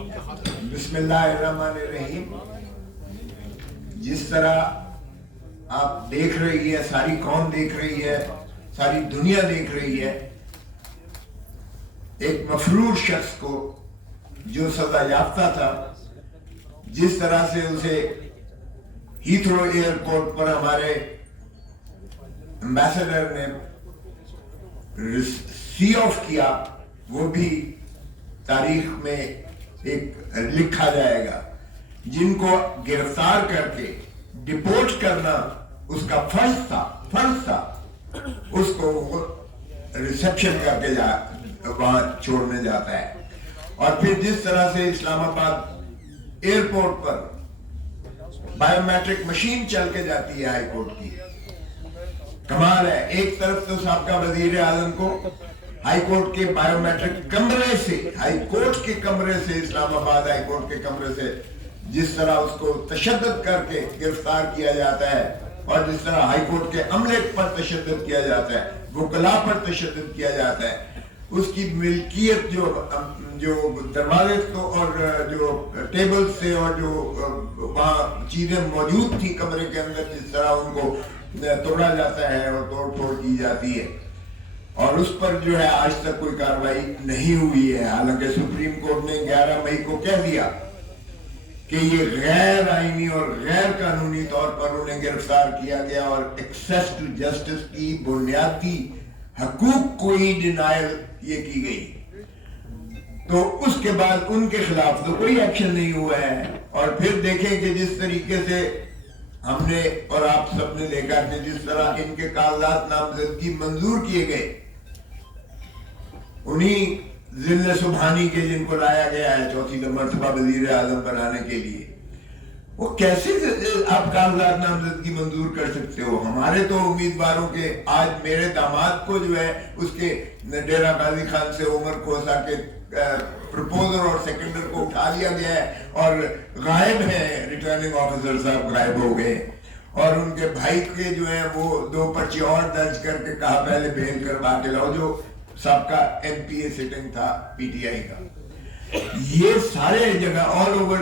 بسم اللہ الرحمن الرحیم. جس طرح آپ دیکھ رہی ہے، ساری قوم دیکھ رہی ہے، ساری دنیا دیکھ رہی ہے، ایک مفرور شخص کو جو سزا یافتہ تھا، جس طرح سے اسے ہیتھرو ایئرپورٹ پر ہمارے ایمبیسڈر نے سی آف کیا، وہ بھی تاریخ میں ایک لکھا جائے گا. جن کو گرفتار کر کے ڈپورٹ کرنا اس کا فرض تھا، اس کو ریسیپشن کر کے وہاں چھوڑنے جاتا ہے. اور پھر جس طرح سے اسلام آباد ایئرپورٹ پر بائیو میٹرک مشین چل کے جاتی ہے ہائی کورٹ کی، کمال ہے. ایک طرف تو سابقہ وزیر اعظم کو ہائی کورٹ کے بائیو میٹرک کمرے سے، ہائی کورٹ کے کمرے سے، اسلام آباد ہائی کورٹ کے کمرے سے جس طرح اس کو تشدد کر کے گرفتار کیا جاتا ہے، اور جس طرح ہائی کورٹ کے عملے پر تشدد کیا جاتا ہے، وکلاء پر تشدد کیا جاتا ہے، اس کی ملکیت جو دروازے اور جو ٹیبل سے اور جو وہاں چیزیں موجود تھی کمرے کے اندر، جس طرح ان کو توڑا جاتا ہے اور توڑ پھوڑ کی جاتی ہے، اور اس پر جو ہے آج تک کوئی کارروائی نہیں ہوئی ہے. حالانکہ سپریم کورٹ نے 11 مئی کو کہہ دیا کہ یہ غیر آئینی اور غیر قانونی طور پر انہیں گرفتار کیا گیا، اور ایکسیس ٹو جسٹس کی بنیادی حقوق کو ہی ڈینائل یہ کی گئی. تو اس کے بعد ان کے خلاف تو کوئی ایکشن نہیں ہوا ہے. اور پھر دیکھیں کہ جس طریقے سے ہم نے اور آپ سب نے دیکھا کہ جس طرح ان کے کاغذات نامزدگی منظور کیے گئے، انہی ذل سبحانی کے جن کو لایا گیا ہے چوتھی مرتبہ وزیر اعظم بنانے کے لیے، وہ کیسے آپ کاغذات نامزدگی منظور کر سکتے ہو؟ ہمارے تو امیدواروں کے، آج میرے داماد کو جو ہے اس کے ڈیرہ غازی خان سے عمر کھوسا کے پروپوزر اور سیکنڈر کو اٹھا لیا گیا ہے اور غائب ہیں. ریٹرننگ آفیسر صاحب غائب ہو گئے، اور ان کے بھائی کے جو ہیں وہ 2 پرچے اور درج کر کے کہا پہلے بیل کروا کے لاؤ، جو سابقہ ایم پی اے سٹنگ تھا پی ٹی آئی کا. یہ سارے جگہ آل اوور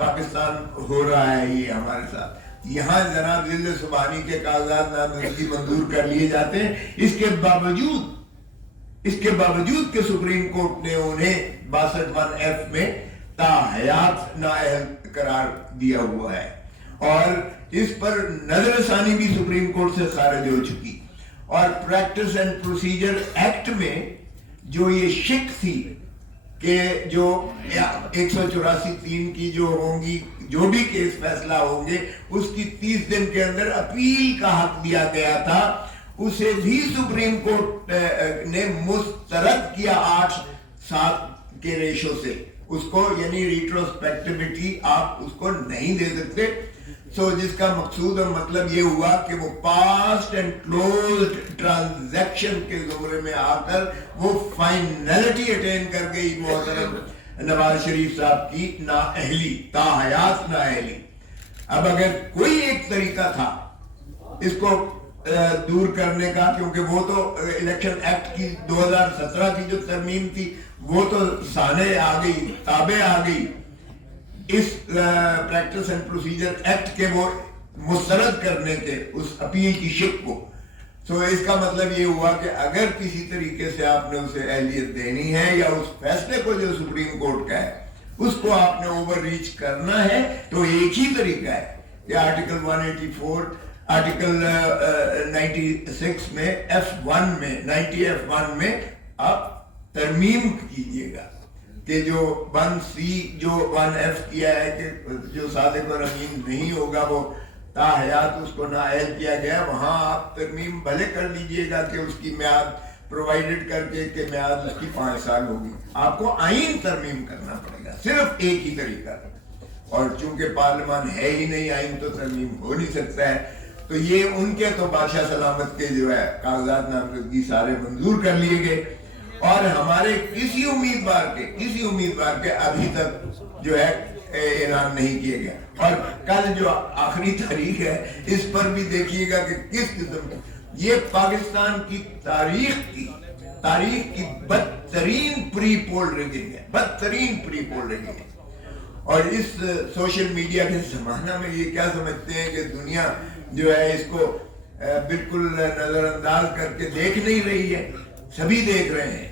پاکستان ہو رہا ہے یہ ہمارے ساتھ. یہاں جناب ذل سبحانی کے کاغذات نامزدگی منظور کر لیے جاتے ہیں، اس کے باوجود کہ سپریم کورٹ نے انہیں 62(1)(f) میں تاحیات نااہل قرار دیا ہوا ہے، اور اس پر نظر ثانی بھی سپریم کورٹ سے خارج ہو چکی. اور پریکٹس اینڈ پروسیجر ایکٹ میں جو یہ شک تھی کہ جو 184(3) کی جو ہوں گی، جو بھی کیس فیصلہ ہوں گے، اس کی 30 دن کے اندر اپیل کا حق دیا گیا تھا، اسے بھی سپریم کورٹ نے مسترد کیا 8-7 کے ریشو سے. اس کو یعنی ریٹروسپیکٹیوٹی آپ اس کو نہیں دے سکتے. جس کا مقصود اور مطلب یہ ہوا کہ وہ پاسٹ اینڈ کلوزڈ ٹرانزیکشن کے زمرے میں آ کر وہ فائنلٹی اٹین کر گئی محترم نواز شریف صاحب کی نااہلی، تاحیات نااہلی. اب اگر کوئی ایک طریقہ تھا اس کو دور کرنے کا، کیونکہ وہ تو الیکشن ایکٹ کی 2017 کی جو ترمیم تھی وہ تو سانے آ گئی، تابع آ گئی اس پریکٹس اینڈ پروسیجر ایکٹ کے وہ مسترد کرنے کے اس اپیل کی شک کو. اس کا مطلب یہ ہوا کہ اگر کسی طریقے سے آپ نے اسے اہلیت دینی ہے، یا اس فیصلے کو جو سپریم کورٹ کا ہے اس کو آپ نے اوور ریچ کرنا ہے، تو ایک ہی طریقہ ہے کہ آرٹیکل 184، آرٹیکل 96 میں F1 میں 90F1 میں آپ ترمیم کیجئے گا کہ جو 1C جو 1F کیا ہے کہ جو صادق اور امین نہیں ہوگا وہ تاحیات اس کو نااہل کیا گیا، وہاں آپ ترمیم بھلے کر لیجئے گا کہ اس کی میعاد پرووائیڈڈ کر کے کہ میعاد اس کی 5 سال ہوگی. آپ کو آئین ترمیم کرنا پڑے گا، صرف ایک ہی طریقہ. اور چونکہ پارلیمان ہے ہی نہیں، آئین تو ترمیم ہو نہیں سکتا ہے. تو یہ ان کے تو بادشاہ سلامت کے جو ہے کاغذات نامزدگی سارے منظور کر لیے گئے، اور ہمارے کسی امیدوار کے ابھی تک جو ہے اعلان نہیں کیے گیا. اور کل جو آخری تاریخ ہے اس پر بھی دیکھیے گا کہ کس قسم کی یہ پاکستان کی تاریخ کی تاریخ کی بدترین پری پول ریگنگ ہے، بدترین پری پول ریگنگ ہے. اور اس سوشل میڈیا کے زمانہ میں یہ کیا سمجھتے ہیں کہ دنیا جو ہے اس کو بالکل نظر انداز کر کے دیکھ نہیں رہی ہے، سبھی دیکھ رہے ہیں.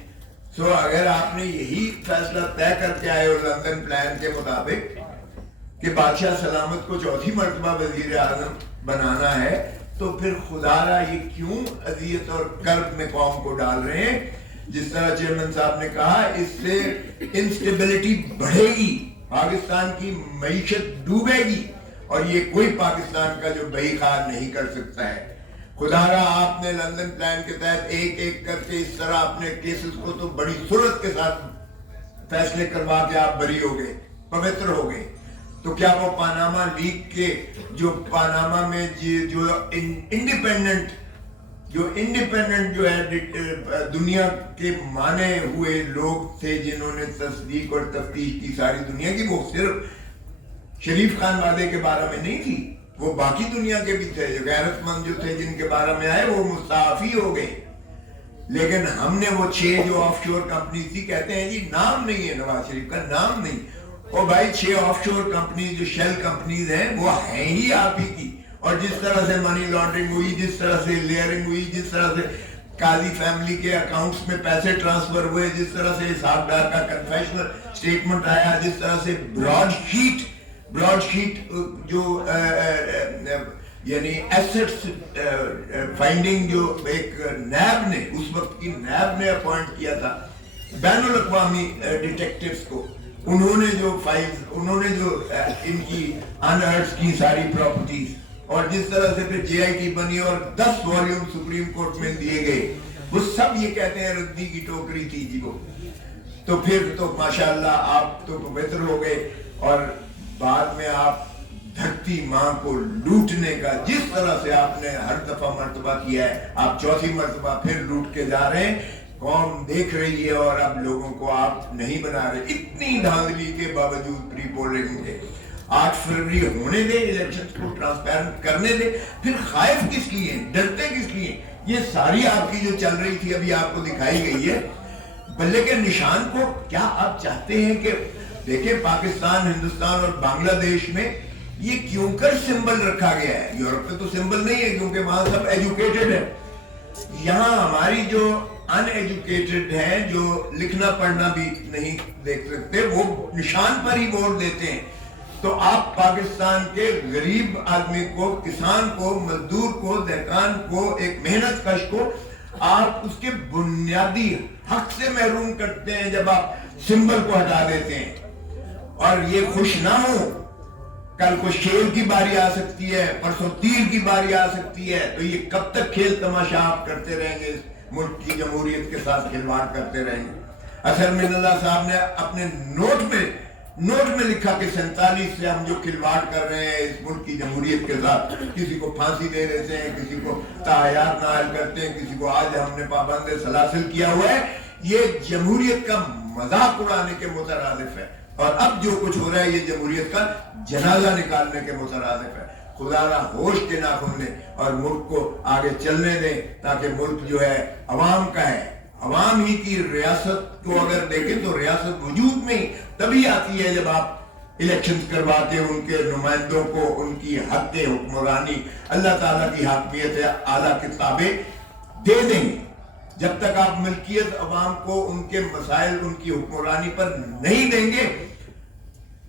سو اگر آپ نے یہی فیصلہ طے کر کے آئے ہو لندن پلان کے مطابق کہ بادشاہ سلامت کو چوتھی مرتبہ وزیر اعظم بنانا ہے، تو پھر خدا را یہ کیوں اذیت اور کرب میں قوم کو ڈال رہے ہیں؟ جس طرح چیئرمین صاحب نے کہا، اس سے انسٹیبلٹی بڑھے گی، پاکستان کی معیشت ڈوبے گی، اور یہ کوئی پاکستان کا جو بہی خار نہیں کر سکتا ہے. خدا را آپ نے لندن پلان کے تحت ایک ایک کر کے اس طرح اپنے کیسز کو تو بڑی سرعت کے ساتھ فیصلے کروا کے آپ بری ہو گئے، پوتر ہو گئے. تو کیا وہ پاناما لیگ کے جو پاناما میں جو انڈیپینڈنٹ جو ہے دنیا کے مانے ہوئے لوگ تھے جنہوں نے تصدیق اور تفتیش کی ساری دنیا کی، وہ صرف شریف خان وعدے کے بارے میں نہیں تھی، وہ باقی دنیا کے بھی تھے. جو غیرت مند جو تھے جن کے بارے میں آئے وہ مستعفی ہو گئے. لیکن ہم نے وہ 6 جو آف شور کمپنی تھی، کہتے ہیں جی نام نہیں ہے نواز شریف کا، نام نہیں. او بھائی 6 آف شور کمپنیز جو شیل کمپنیز ہیں وہ ہیں ہی آپ ہی کی. اور جس طرح سے منی لانڈرنگ ہوئی، جس طرح سے لیئرنگ ہوئی، جس طرح سے قاضی فیملی کے اکاؤنٹس میں پیسے ٹرانسفر ہوئے، جس طرح سے حساب دار کا کنفیشنل سٹیٹمنٹ آیا، جس طرح سے براڈ شیٹ جو یعنی ایسٹس فائنڈنگ جو ایک نیب نے، اس وقت کی نیب نے اپوائنٹ کیا تھا بین الاقوامی ڈیٹیکٹیوز کو، انہوں نے جو ان کی انہرٹس کی ساری پراپرٹیز، اور جس طرح سے پھر جے آئی ٹی بنی اور 10 والیوم سپریم کورٹ میں دیے گئے، وہ سب یہ کہتے ہیں ردی کی ٹوکری تھی جی وہ. تو پھر تو ماشاءاللہ آپ تو بہتر ہو گئے، اور بعد میں آپ دھرتی ماں کو لوٹنے کا جس طرح سے آپ نے ہر دفعہ مرتبہ کیا ہے، آپ چوتھی مرتبہ پھر لوٹ کے جا رہے ہیں. قوم دیکھ رہی ہے اور اب لوگوں کو آپ نہیں بنا رہے. اتنی دھاندلی کے باوجود پری پولنگ کے 8 فروری ہونے دے، الیکشن کو ٹرانسپیرنٹ کرنے دے. پھر خائف کس لیے، ڈرتے کس لیے؟ یہ ساری آپ کی جو چل رہی تھی ابھی آپ کو دکھائی گئی ہے. بلے کے نشان کو کیا آپ چاہتے ہیں کہ دیکھیں پاکستان، ہندوستان اور بنگلہ دیش میں یہ کیوں کر سمبل رکھا گیا ہے؟ یورپ میں تو سمبل نہیں ہے کیونکہ وہاں سب ایجوکیٹڈ ہے. یہاں ہماری جو ان ایجوکیٹڈ ہیں، جو لکھنا پڑھنا بھی نہیں دیکھ سکتے، وہ نشان پر ہی ووٹ دیتے ہیں. تو آپ پاکستان کے غریب آدمی کو، کسان کو، مزدور کو، دہقان کو، ایک محنت کش کو آپ اس کے بنیادی حق سے محروم کرتے ہیں جب آپ سمبل کو ہٹا دیتے ہیں. اور یہ خوش نہ ہو، کل کو شیر کی باری آ سکتی ہے، پرسوں تیر کی باری آ سکتی ہے. تو یہ کب تک کھیل تماشا آپ کرتے رہیں گے؟ اس ملک کی جمہوریت کے ساتھ کھلواڑ کرتے رہیں گے. اظہر من اللہ صاحب نے اپنے نوٹ میں لکھا کہ 47 سے ہم جو کھلواڑ کر رہے ہیں اس ملک کی جمہوریت کے ساتھ، کسی کو پھانسی دے دیتے ہیں، کسی کو تاحیات نائل کرتے ہیں، کسی کو آج ہم نے پابند سلاسل کیا ہوا ہے. یہ جمہوریت کا مذاق اڑانے کے مترادف ہے. اور اب جو کچھ ہو رہا ہے یہ جمہوریت کا جنازہ نکالنے کے مترادف ہے. خدا را ہوش کے ناخن لیں اور ملک کو آگے چلنے دیں، تاکہ ملک جو ہے عوام کا ہے. عوام ہی کی ریاست کو اگر دیکھیں تو ریاست وجود میں ہی تبھی آتی ہے جب آپ الیکشن کروا کے ان کے نمائندوں کو ان کی حق حکمرانی، اللہ تعالیٰ کی حاکمیت اعلیٰ کتابیں دے دیں گے. جب تک آپ ملکیت عوام کو ان کے مسائل، ان کی حکمرانی پر نہیں دیں گے،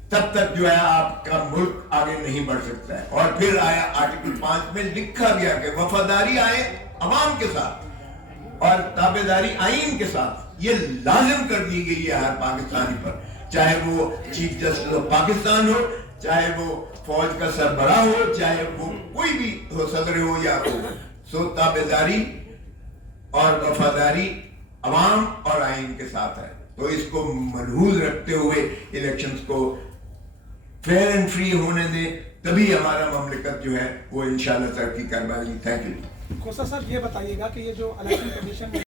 تب تک جو ہے آپ کا ملک آگے نہیں بڑھ سکتا ہے. اور پھر آیا آرٹیکل 5 میں لکھا گیا کہ وفاداری آئے عوام کے ساتھ اور تابعداری آئین کے ساتھ. یہ لازم کر دی گئی ہے ہر پاکستانی پر، چاہے وہ چیف جسٹس آف پاکستان ہو، چاہے وہ فوج کا سربراہ ہو، چاہے وہ کوئی بھی ہو، صدر ہو یا ہو. سو تابعداری اور وفاداری عوام اور آئین کے ساتھ ہے. تو اس کو ملحوظ رکھتے ہوئے الیکشنز کو فیئر اینڈ فری ہونے دیں، تبھی ہمارا مملکت جو ہے وہ انشاءاللہ ترقی کر پائے گی. Thank you. کوسا صاحب یہ بتائیے گا کہ یہ جو الیکشن کمیشن